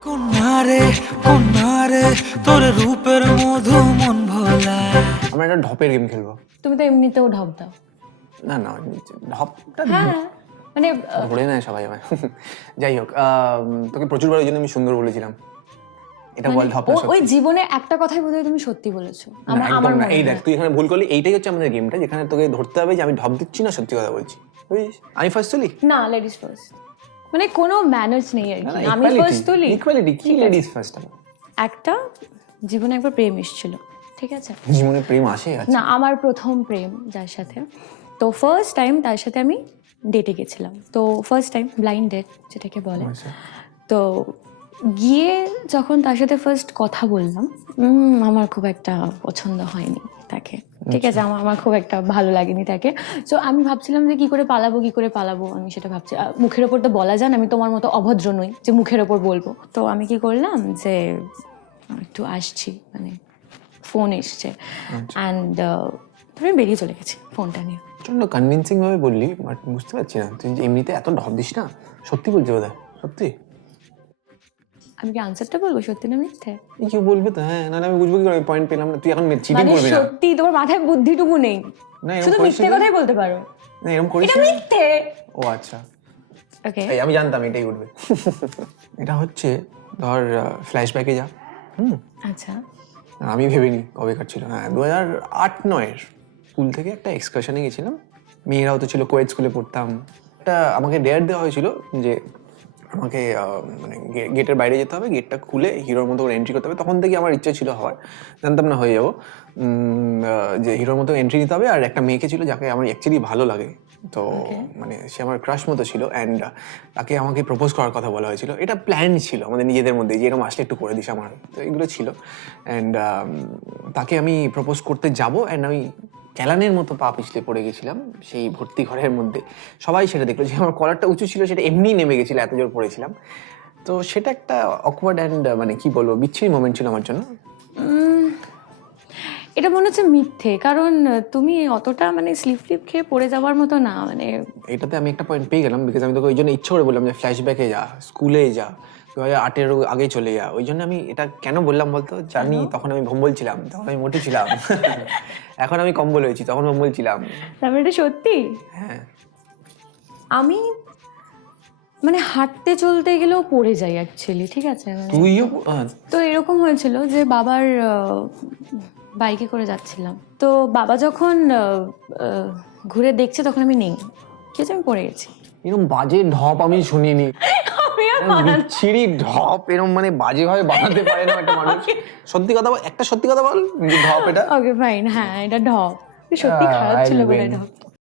কন্যারে কন্যারে তোর রূপের মধু মন ভোলা। আমরা একটা ঢপের গেম খেলবো। তুমি তো এমনিতেও ঢপ দাও। না না ঢপটা হ্যাঁ মানে ধরে নেয় সবাই আমার। যাই হোক, তোকে প্রচুরবার ওই জন্য আমি সুন্দর বলেছিলাম। এটা বল ঢপ না ওই সত্যি? জীবনে একটা কথাই বোধহয় তুমি সত্যি বলেছো। না, আমার একদম না। মনে এই হয়। দেখ, তুই এখানে ভুল করলি। এইটাই হচ্ছে আমাদের গেমটা, যেখানে তোকে ধরতে হবে যে আমি ঢপ দিচ্ছি না সত্যি কথা বলছি। বুঝিস? আমি ফার্স্ট তুলি। না, লেডিস ফার্স্ট, মানে কোনো ম্যানার্স নেই আর কি। আমি ফার্স্ট তুলি। ইকুয়ালিটি কি লেডিস ফার্স্ট? একটা জীবনে একবার প্রেম এসেছিল, ঠিক আছে? জীবনে প্রেম আসে? আচ্ছা। না, আমার প্রথম প্রেম যার সাথে, তো ফার্স্ট টাইম তার সাথে আমি ডেটে গেছিলাম। তো ফার্স্ট টাইম ব্লাইন্ড ডেট যেটাকে বলে। আচ্ছা। তো গিয়ে যখন তার সাথে ফার্স্ট কথা বললাম, আমার খুব একটা পছন্দ হয়নি তাকে, ঠিক আছে? আমার খুব একটা ভালো লাগেনি তাকে। সো আমি ভাবছিলাম যে কি করে পালাবো, আমি সেটা ভাবছি। মুখের ওপর তো বলা যায় না, আমি তোমার মতো অভদ্র নই যে মুখের ওপর বলবো। তো আমি কি করলাম যে একটু আসছি, মানে ফোন এসছে অ্যান্ড তুমি বেরিয়ে চলে গেছি ফোনটা নিয়ে। প্রচন্ড কনভিন্সিং ভাবে বললি, বাট বুঝতে পারছি না তুই যে এমনিতে এত ঢপ দিস না। সত্যি বলছি বোধহয়? সত্যি? আমি কি আনসারটা বলবো সত্যি না মিথ্যে? কেউ বলবে তো, হ্যাঁ, নাহলে আমি বুঝবো কি করে? পয়েন্ট পেলাম না। তুই এখন চিটিং মানে করবি না? সত্যি তোমার মাথায় বুদ্ধিটুকু নেই, না, এরকম শুধু করিস মিথ্যে না। কথাই বলতে পারো। না, এরকম করিস এটা না। মিথ্যে। ও আচ্ছা, ওকে, এই আমি জানতাম এটাই উঠবে। এটা হচ্ছে, ধর, ফ্ল্যাশব্যাকে যা। আচ্ছা আমি ভেবেনি কবে কাটছিল। হ্যাঁ, 2008-9 স্কুল থেকে একটা এক্সকারশনে গেছিলাম। মেয়েরাও তো ছিল, কোয়েড স্কুলে পড়তাম। একটা আমাকে ডেয়ার দেওয়া হয়েছিল যে আমাকে মানে গেটের বাইরে যেতে হবে, গেটটা খুলে হিরোর মতো করে এন্ট্রি করতে হবে। তখন থেকে আমার ইচ্ছে ছিল হওয়ার, জানতাম না হয়ে যাবো, যে হিরোর মতো এন্ট্রি নিতে হবে। আর একটা মেয়েকে ছিল যাকে আমার অ্যাকচুয়ালি ভালো লাগে, তো মানে সে আমার ক্রাশ মতো ছিল। অ্যান্ড তাকে আমাকে প্রপোজ করার কথা বলা হয়েছিল। এটা প্ল্যান ছিল আমাদের নিজেদের মধ্যে, যে এরকম আসলে একটু করে দিস আমার। তো এগুলো ছিল। অ্যান্ড তাকে আমি প্রপোজ করতে যাব, অ্যান্ড আমি ক্যালানের মতো পা পিছলে পড়ে গেছিলাম সেই ভর্তি ঘরের মধ্যে। সবাই সেটা দেখলো যে আমার কলারটা উঁচু ছিল, সেটা এমনিই নেমে গেছিলো, এত জোর পড়েছিলাম। তো সেটা একটা অকওয়ার্ড অ্যান্ড মানে কি বলবো, বিচ্ছিরি মোমেন্ট ছিল আমার জন্য। এটা মনে হচ্ছে মিথ্যে, কারণ তুমি অতটা মানে স্লিপ খেয়ে পড়ে যাওয়ার মতো না। মানে এটাতে আমি একটা পয়েন্ট পেয়ে গেলাম, বিকজ আমি তোকে ওই জন্য ইচ্ছে করে বললাম যে ফ্ল্যাশব্যাকে যা, স্কুলে যা, 2008-এর আগে চলে যা। ওই জন্য আমি এটা কেন বললাম বলতো? জানি তখন আমি ভম্বল ছিলাম, তখন আমি মোটু ছিলাম। এখন আমি কম্বল হয়েছি, তখন ভম্বল ছিলাম। তারপরে এটা সত্যি। হ্যাঁ। আমি মানে হাঁটতে চলতে গেলেও পড়ে যাই অ্যাকচুয়ালি, ঠিক আছে? মানে তুইও? তো এরকম হয়েছিল যে বাবার বাইকে করে যাচ্ছিলাম, তো বাবা যখন ঘুরে দেখছে তখন আমি নেই, কি হচ্ছে, আমি পড়ে গেছি। এরকম বাজে ঢপ আমি শুনিনি। আমি আর বিচ্ছিরি ঢপ এরকম মানে বাজে ভাবে বানাতে পারে না একটা মানুষ। সত্যি কথা বল, একটা সত্যি কথা বল যে ঢপ এটা। ওকে ফাইন, হ্যাঁ এটা ঢপ, সত্যি খারাপ ছিল বলে ঢপ।